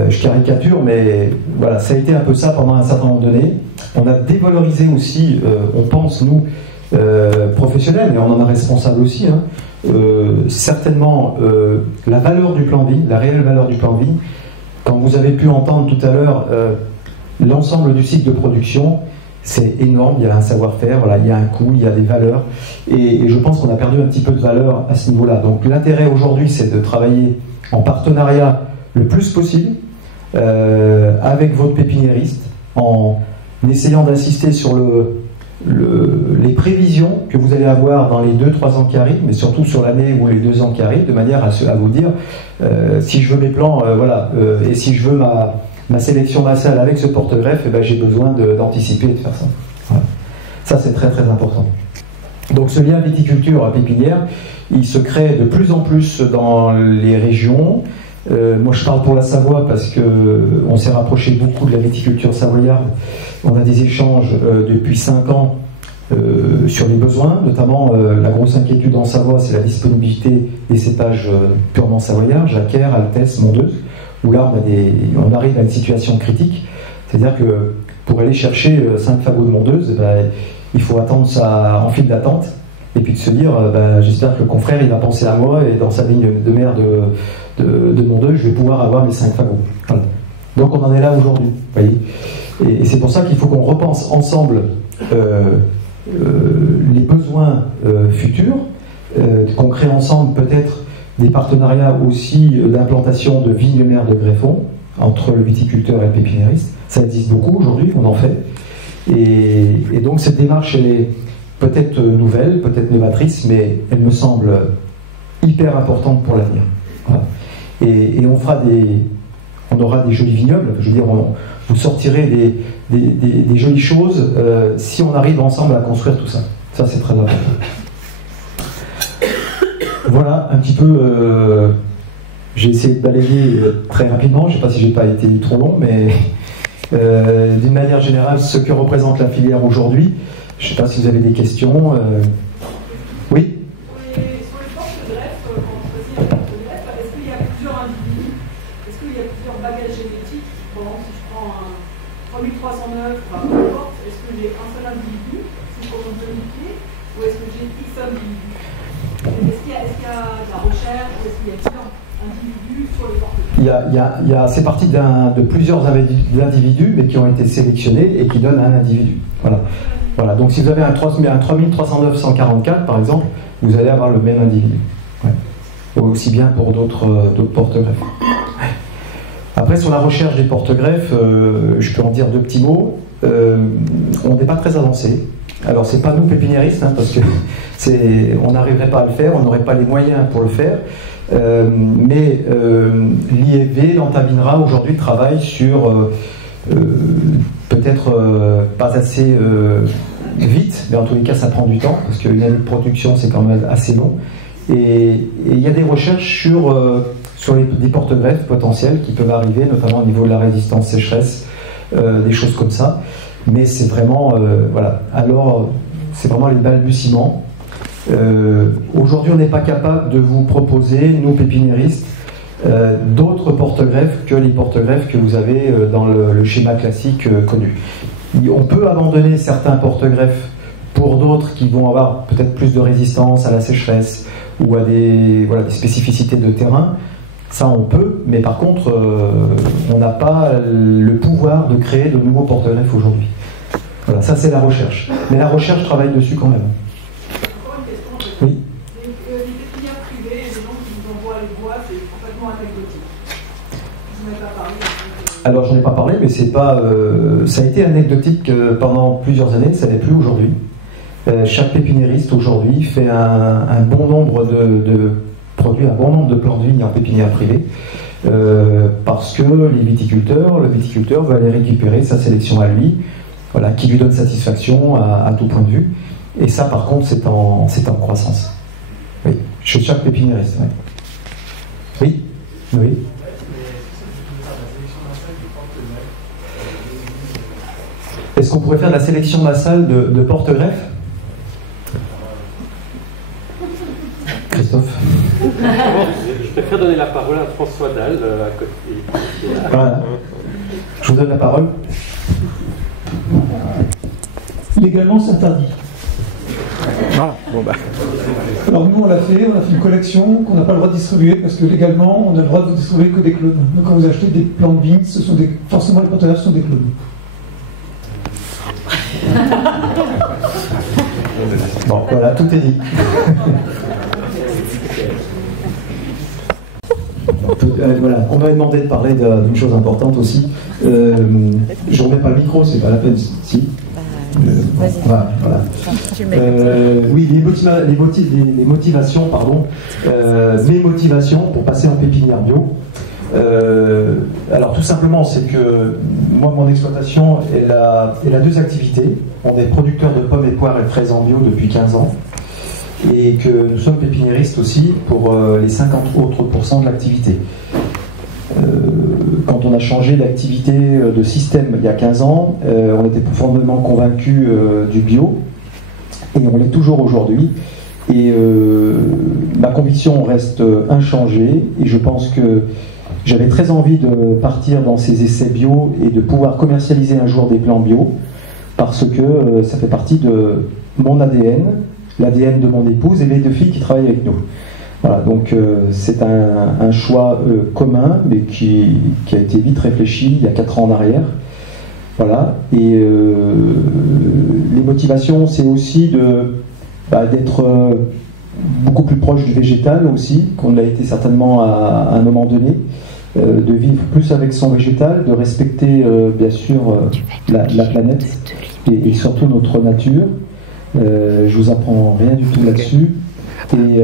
Je caricature, mais voilà, ça a été un peu ça pendant un certain nombre d'années. On a dévalorisé aussi, on pense, nous, professionnels, mais on en a responsable aussi, hein, certainement la valeur du plan de vigne, la réelle valeur du plan de vigne. Quand vous avez pu entendre tout à l'heure l'ensemble du cycle de production, c'est énorme, il y a un savoir-faire, voilà, il y a un coût, il y a des valeurs, et je pense qu'on a perdu un petit peu de valeur à ce niveau-là. Donc l'intérêt aujourd'hui, c'est de travailler en partenariat le plus possible avec votre pépiniériste, en essayant d'insister sur les prévisions que vous allez avoir dans les 2-3 ans qui arrivent, mais surtout sur l'année ou les 2 ans qui arrivent, de manière à vous dire si je veux mes plans, voilà, et si je veux ma sélection massale avec ce porte-greffe, eh ben, j'ai besoin d'anticiper et de faire ça. Voilà. Ça, c'est très très important. Donc ce lien viticulture à pépinière, il se crée de plus en plus dans les régions. Moi je parle pour la Savoie parce qu'on s'est rapproché beaucoup de la viticulture savoyarde. On a des échanges depuis 5 ans sur les besoins, notamment la grosse inquiétude en Savoie, c'est la disponibilité des cépages purement savoyards, Jacquère, Altesse, Mondeuse, où là on arrive à une situation critique, c'est-à-dire que pour aller chercher 5 fagots de Mondeuse, il faut attendre ça en file d'attente, et puis de se dire, j'espère que le confrère il va penser à moi et dans sa ligne de mère de mon deuil, je vais pouvoir avoir mes 5 fagots. Voilà. Donc on en est là aujourd'hui, voyez. Et c'est pour ça qu'il faut qu'on repense ensemble les besoins futurs, qu'on crée ensemble peut-être des partenariats aussi d'implantation de vignes mères de greffons entre le viticulteur et le pépiniériste. Ça existe beaucoup aujourd'hui, on en fait. Et donc cette démarche est peut-être nouvelle, peut-être novatrice, mais elle me semble hyper importante pour l'avenir. Voilà. Et on aura des jolis vignobles, je veux dire, vous sortirez des jolies choses si on arrive ensemble à construire tout ça. Ça, c'est très important. Voilà, un petit peu, j'ai essayé de balayer très rapidement, je ne sais pas si j'ai pas été trop long, mais d'une manière générale, ce que représente la filière aujourd'hui. Je ne sais pas si vous avez des questions. Oui. Sur les porte-greffes, quand on choisit un porte-greffe, est-ce qu'il y a plusieurs individus? Est-ce qu'il y a plusieurs bagages génétiques? Par exemple, si je prends un 3309, peu importe, est-ce que j'ai un seul individu, si je prends mon demi-pied, ou est-ce que j'ai X individus? Est-ce qu'il y a de la recherche, ou est-ce qu'il y a plusieurs individus sur les porte-greffes? C'est parti de plusieurs individus, mais qui ont été sélectionnés et qui donnent un individu. Voilà, donc si vous avez un 3309-144 par exemple, vous allez avoir le même individu. Ouais. Aussi bien pour d'autres porte-greffes. Ouais. Après, sur la recherche des porte-greffes, je peux en dire 2 petits mots. On n'est pas très avancé. Alors, c'est pas nous pépiniéristes, parce que on n'arriverait pas à le faire, on n'aurait pas les moyens pour le faire. Mais l'IFV, l'Antabinra, aujourd'hui travaille sur peut-être pas assez vite, mais en tous les cas ça prend du temps, parce qu'une année de production c'est quand même assez long. Et il y a des recherches sur des porte-greffes potentiels qui peuvent arriver, notamment au niveau de la résistance sécheresse, des choses comme ça. Mais c'est vraiment, voilà. Alors, c'est vraiment les balbutiements. Aujourd'hui, on n'est pas capable de vous proposer, nous pépiniéristes, d'autres porte-greffes que les porte-greffes que vous avez dans le schéma classique connu. On peut abandonner certains porte-greffes pour d'autres qui vont avoir peut-être plus de résistance à la sécheresse ou à des spécificités de terrain. Ça, on peut, mais par contre, on n'a pas le pouvoir de créer de nouveaux porte-greffes aujourd'hui. Voilà, ça c'est la recherche. Mais la recherche travaille dessus quand même. Encore une question. Oui. Les pépinières privées, les gens qui vous envoient les bois, c'est complètement anecdotique. Je n'en ai pas parlé. Alors, j'en ai pas parlé, mais c'est pas. Ça a été anecdotique pendant plusieurs années, ça n'est plus aujourd'hui. Chaque pépiniériste aujourd'hui fait un bon nombre de produits, un bon nombre de plants de vigne en pépinière privée, parce que le viticulteur va aller récupérer sa sélection à lui, voilà, qui lui donne satisfaction à tout point de vue. Et ça, par contre, c'est en croissance. Oui, chez chaque pépiniériste. Oui. Oui. Oui. Est-ce qu'on pourrait faire de la sélection massale de porte-greffes? Christophe? Je préfère donner la parole à François Dalle à côté. Voilà. Je vous donne la parole. Légalement, c'est interdit. Ah, bon bah. Alors nous, on a fait une collection qu'on n'a pas le droit de distribuer parce que légalement, on a le droit de distribuer que des clones. Donc quand vous achetez des plants de vigne, forcément les porte-greffes sont des clones. Bon, voilà, tout est dit. Voilà, on m'avait demandé de parler d'une chose importante aussi. Je ne remets pas le micro, c'est pas la peine. Si. Voilà. Oui, les motivations, mes motivations pour passer en pépinière bio. Alors tout simplement, c'est que moi, mon exploitation, elle a 2 activités. On est producteur de pommes et poires et fraises en bio depuis 15 ans. Et que nous sommes pépiniéristes aussi pour les 50 autres % de l'activité. Quand on a changé d'activité de système il y a 15 ans, on était profondément convaincus du bio, et on l'est toujours aujourd'hui. Et ma conviction reste inchangée, et je pense que j'avais très envie de partir dans ces essais bio et de pouvoir commercialiser un jour des plants bio, parce que ça fait partie de mon ADN, l'ADN de mon épouse et les 2 filles qui travaillent avec nous. Voilà, donc c'est un choix commun, mais qui a été vite réfléchi il y a 4 ans en arrière. Voilà, et les motivations, c'est aussi d'être beaucoup plus proche du végétal aussi, qu'on l'a été certainement à un moment donné, de vivre plus avec son végétal, de respecter bien sûr la planète et surtout notre nature. Je vous apprends rien du tout là-dessus. Et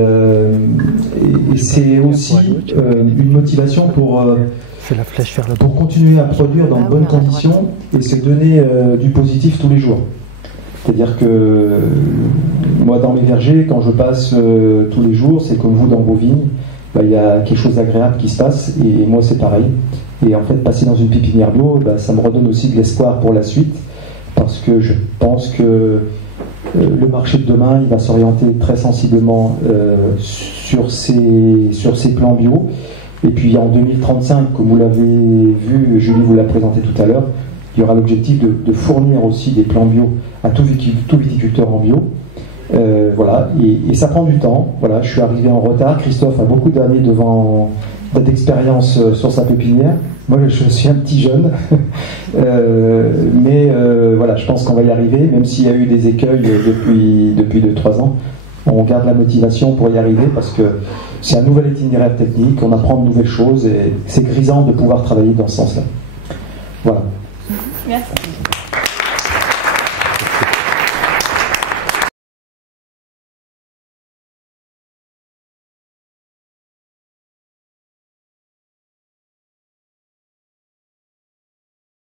c'est aussi une motivation pour continuer à produire dans de bonnes conditions et se donner du positif tous les jours. C'est-à-dire que moi dans mes vergers, quand je passe tous les jours, c'est comme vous dans vos vignes, il y a quelque chose d'agréable qui se passe et moi c'est pareil. Et en fait passer dans une pépinière bio, ça me redonne aussi de l'espoir pour la suite, parce que je pense que le marché de demain, il va s'orienter très sensiblement sur ces plans bio. Et puis en 2035, comme vous l'avez vu, Julie vous l'a présenté tout à l'heure, il y aura l'objectif de fournir aussi des plans bio à tout viticulteur en bio. Voilà, et ça prend du temps. Voilà, je suis arrivé en retard. Christophe a beaucoup d'années d'expérience sur sa pépinière. Moi, je suis un petit jeune, mais voilà, je pense qu'on va y arriver, même s'il y a eu des écueils depuis 2-3 ans. On garde la motivation pour y arriver parce que c'est un nouvel itinéraire technique, on apprend de nouvelles choses et c'est grisant de pouvoir travailler dans ce sens-là. Voilà.